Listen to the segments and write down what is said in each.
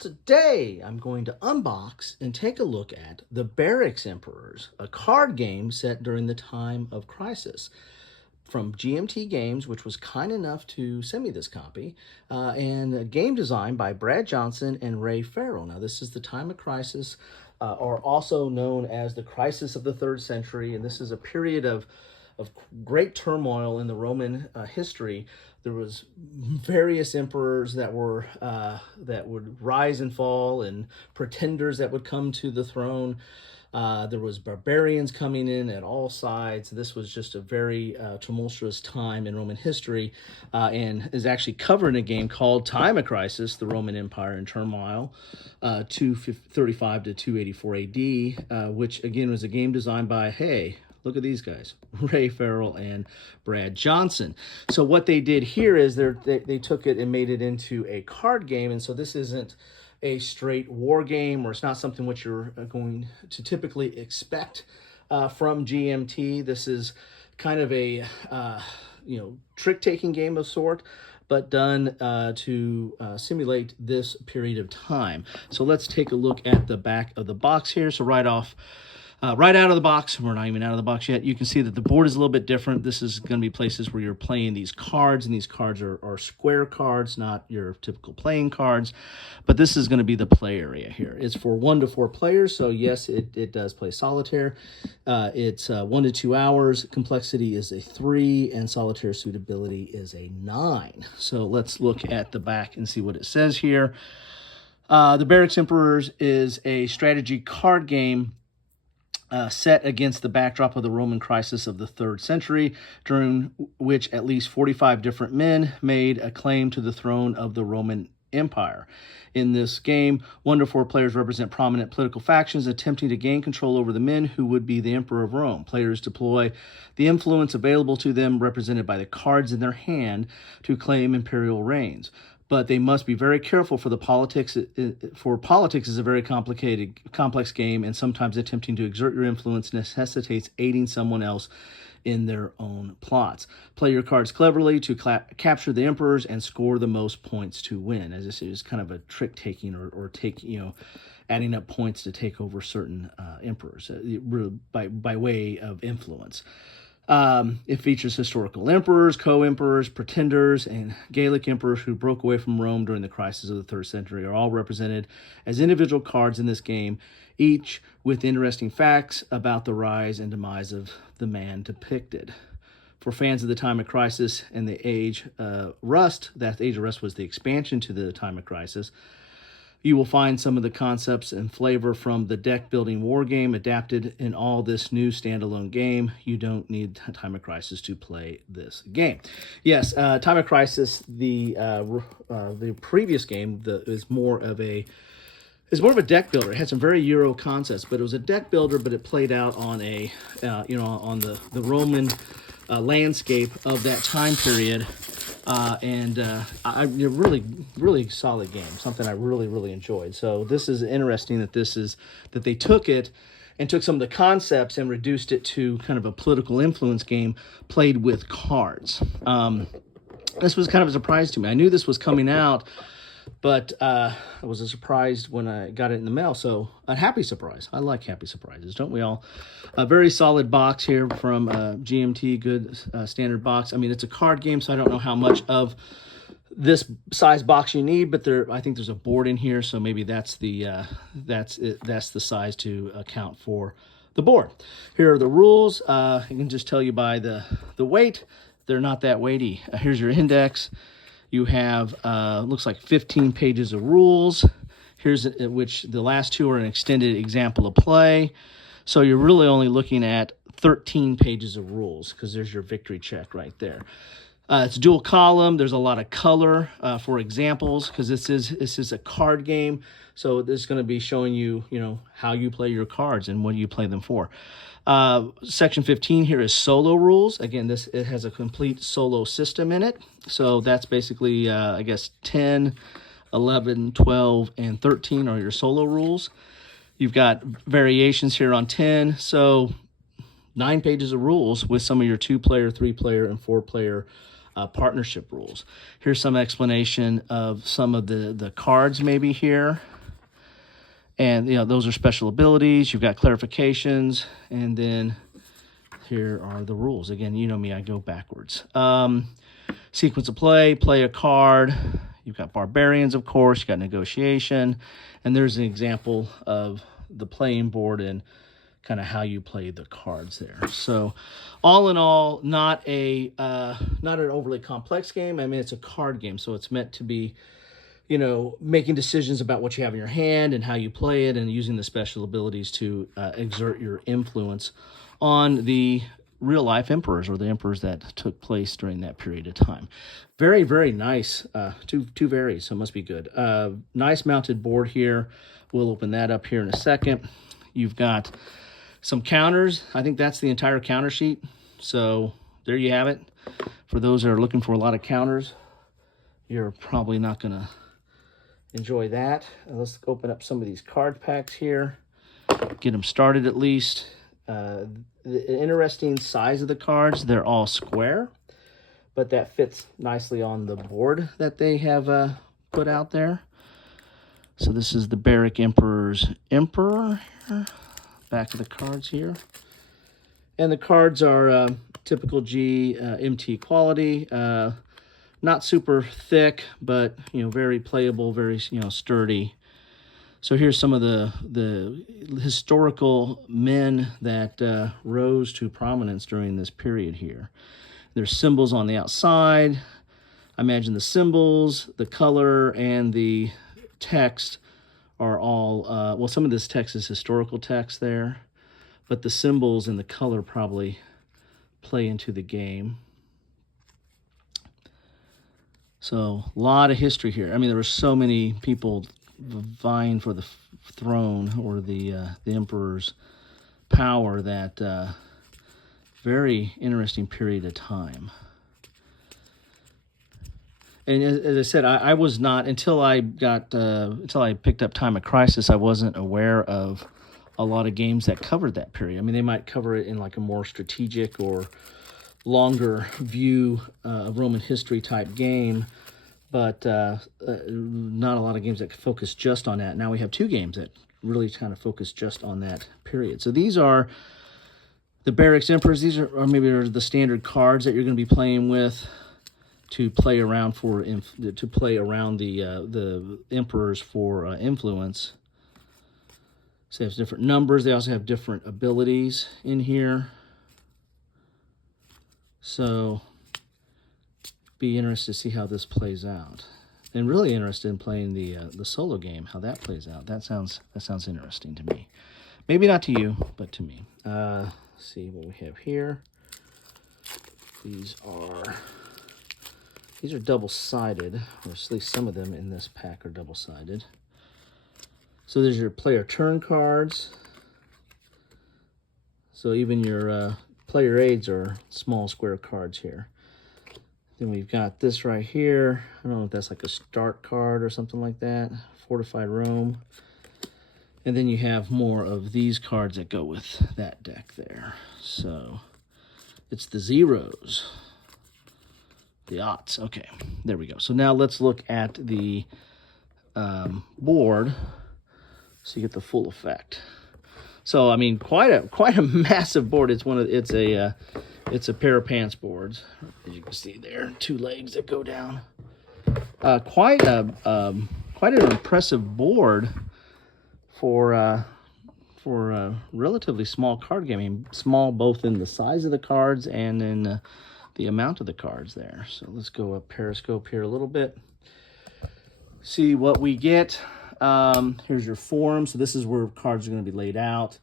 Today I'm going to unbox and take a look at the Barracks Emperors, a card game set during the time of crisis from GMT Games, which was kind enough to send me this copy, and a game design by Brad Johnson and Ray Farrell. Now, this is the time of crisis, or also known as the crisis of the 3rd century, and this is a period of great turmoil in the Roman history. There was various emperors that were that would rise and fall, and pretenders that would come to the throne. There was barbarians coming in at all sides. This was just a very tumultuous time in Roman history, and is actually covered in a game called Time of Crisis, the Roman Empire in Turmoil, 235 to 284 AD, which again was a game designed by, hey, look at these guys, Ray Farrell and Brad Johnson. So what they did here is they took it and made it into a card game, and so this isn't a straight war game, or it's not something which you're going to typically expect from GMT. This is kind of a trick-taking game of sort, but done to simulate this period of time. So let's take a look at the back of the box here. So right out of the box, we're not even out of the box yet, you can see that the board is a little bit different. This is going to be places where you're playing these cards, and these cards are square cards, not your typical playing cards. But this is going to be the play area here. It's for 1 to 4 players, so yes, it does play solitaire. It's 1 to 2 hours. Complexity is a 3, and solitaire suitability is a 9. So let's look at the back and see what it says here. The Barracks Emperors is a strategy card game set against the backdrop of the Roman crisis of the 3rd century, during which at least 45 different men made a claim to the throne of the Roman Empire. In this game, 1 to 4 players represent prominent political factions attempting to gain control over the men who would be the Emperor of Rome. Players deploy the influence available to them, represented by the cards in their hand, to claim imperial reigns. But they must be very careful for politics is a very complex game, and sometimes attempting to exert your influence necessitates aiding someone else in their own plots. Play your cards cleverly to capture the emperors and score the most points to win. As this is kind of a trick-taking or adding up points to take over certain emperors by way of influence. It features historical emperors, co-emperors, pretenders, and Gallic emperors who broke away from Rome during the crisis of the 3rd century are all represented as individual cards in this game, each with interesting facts about the rise and demise of the man depicted. For fans of the Time of Crisis and the Age Rust, that Age of Rust was the expansion to the Time of Crisis, you will find some of the concepts and flavor from the deck-building war game adapted in all this new standalone game. You don't need Time of Crisis to play this game. Yes, Time of Crisis, the previous game, is more of a deck builder. It had some very Euro concepts, but it was a deck builder, but it played out on a on the Roman landscape of that time period. A really solid game, something I really enjoyed. So this is interesting that they took it and took some of the concepts and reduced it to kind of a political influence game played with cards. This was kind of a surprise to me. I knew this was coming out, but I was surprised when I got it in the mail. So a happy surprise. I like happy surprises, don't we all? A very solid box here from GMT, good standard box. I mean, it's a card game, so I don't know how much of this size box you need, but I think there's a board in here, so maybe that's the size to account for the board. Here are the rules. I can just tell you by the weight, they're not that weighty. Here's your index. You have, looks like 15 pages of rules. Here's which the last 2 are an extended example of play. So you're really only looking at 13 pages of rules, because there's your victory check right there. It's dual column. There's a lot of color for examples, because this is a card game. So this is going to be showing you, how you play your cards and what you play them for. Section 15 here is solo rules. Again, it has a complete solo system in it. So that's basically, I guess, 10, 11, 12, and 13 are your solo rules. You've got variations here on 10. So 9 pages of rules with some of your 2-player, 3-player, and 4-player partnership rules. Here's some explanation of some of the cards maybe here. And, those are special abilities. You've got clarifications. And then here are the rules. Again, you know me, I go backwards. Sequence of play a card. You've got barbarians, of course. You've got negotiation. And there's an example of the playing board and kind of how you play the cards there. So all in all, not an overly complex game. I mean, it's a card game, so it's meant to be, making decisions about what you have in your hand and how you play it, and using the special abilities to exert your influence on the real life emperors, or the emperors that took place during that period of time. Very, very nice. Two varies, so it must be good. Nice mounted board here. We'll open that up here in a second. You've got some counters. I think that's the entire counter sheet. So there you have it. For those that are looking for a lot of counters, you're probably not going to enjoy that. Let's open up some of these card packs here. Get them started at least. The interesting size of the cards, they're all square, but that fits nicely on the board that they have put out there. So this is the Barracks Emperors Emperor. Back of the cards here. And the cards are typical GMT quality. Not super thick, but very playable, very sturdy. So here's some of the historical men that rose to prominence during this period here. There's symbols on the outside. I imagine the symbols, the color, and the text are all, some of this text is historical text there, but the symbols and the color probably play into the game. So a lot of history here. I mean, there were so many people vying for the throne, or the emperor's power, that very interesting period of time. And as I said, I was not, until I picked up Time of Crisis, I wasn't aware of a lot of games that covered that period. I mean, they might cover it in like a more strategic or longer view of Roman history type game, but not a lot of games that focus just on that. Now we have two games that really kind of focus just on that period. So these are the Barracks Emperors. These are maybe the standard cards that you're going to be playing with to play around the emperors for influence. So they have different numbers. They also have different abilities in here. So be interested to see how this plays out, and really interested in playing the solo game, how that plays out. That sounds interesting to me. Maybe not to you, but to me. Let's see what we have here. These are double-sided, or at least some of them in this pack are double-sided. So there's your player turn cards. So even your player aids are small square cards here. Then we've got this right here. I don't know if that's like a start card or something like that. Fortified Rome. And then you have more of these cards that go with that deck there. So it's the zeros. The odds. Okay, there we go. So now let's look at the board so you get the full effect. So I mean, quite a massive board. It's a pair of pants boards, as you can see there. Two legs that go down. Quite an impressive board for a relatively small card game. I mean, small both in the size of the cards and in the amount of the cards there. So let's go up periscope here a little bit. See what we get. Here's your form. So this is where cards are going to be laid out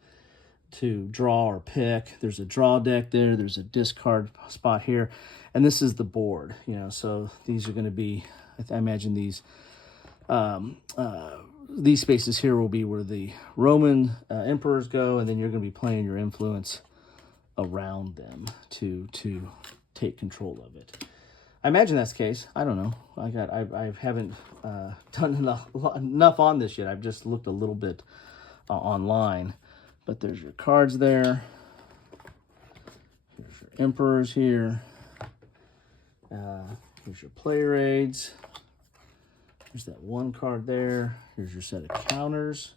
to draw or pick. There's a draw deck there. There's a discard spot here. And this is the board. So these are going to be, I imagine these spaces here will be where the Roman emperors go, and then you're going to be playing your influence around them to take control of it. I imagine that's the case. I don't know. I haven't done enough on this yet. I've just looked a little bit online. But there's your cards there. Here's your emperors here. Here's your player aids. There's that one card there. Here's your set of counters.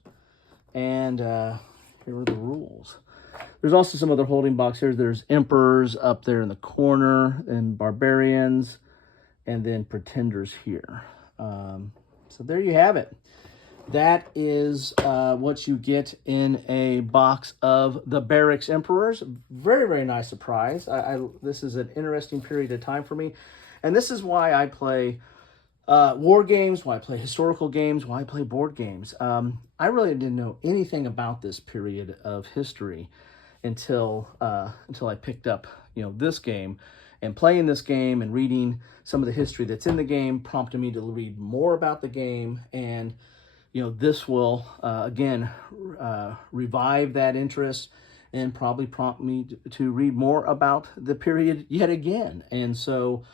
And here are the rules. There's also some other holding box here. There's Emperors up there in the corner, and Barbarians, and then Pretenders here. So there you have it. That is what you get in a box of the Barracks Emperors. Very, very nice surprise. This is an interesting period of time for me. And this is why I play war games, why I play historical games, why I play board games. I really didn't know anything about this period of history until I picked up, this game, and playing this game and reading some of the history that's in the game prompted me to read more about the game. And this will again revive that interest and probably prompt me to read more about the period yet again. And so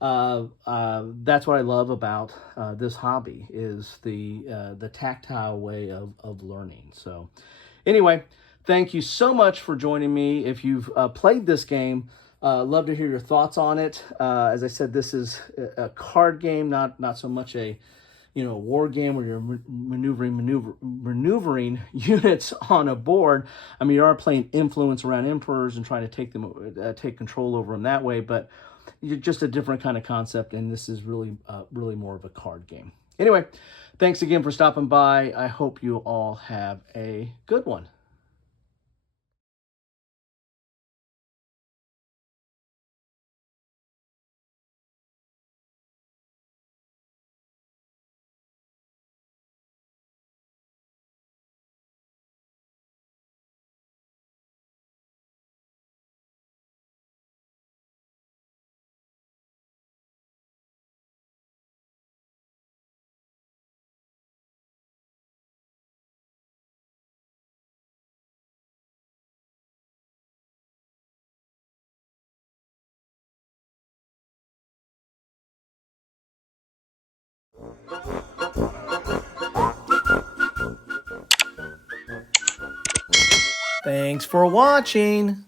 that's what I love about this hobby, is the tactile way of learning. So anyway, thank you so much for joining me. If you've played this game, love to hear your thoughts on it. As I said, this is a card game, not so much a war game where you're maneuvering units on a board. I mean, you are playing influence around emperors and trying to take control over them that way, but you're just a different kind of concept, and this is really more of a card game. Anyway, thanks again for stopping by. I hope you all have a good one. Thanks for watching.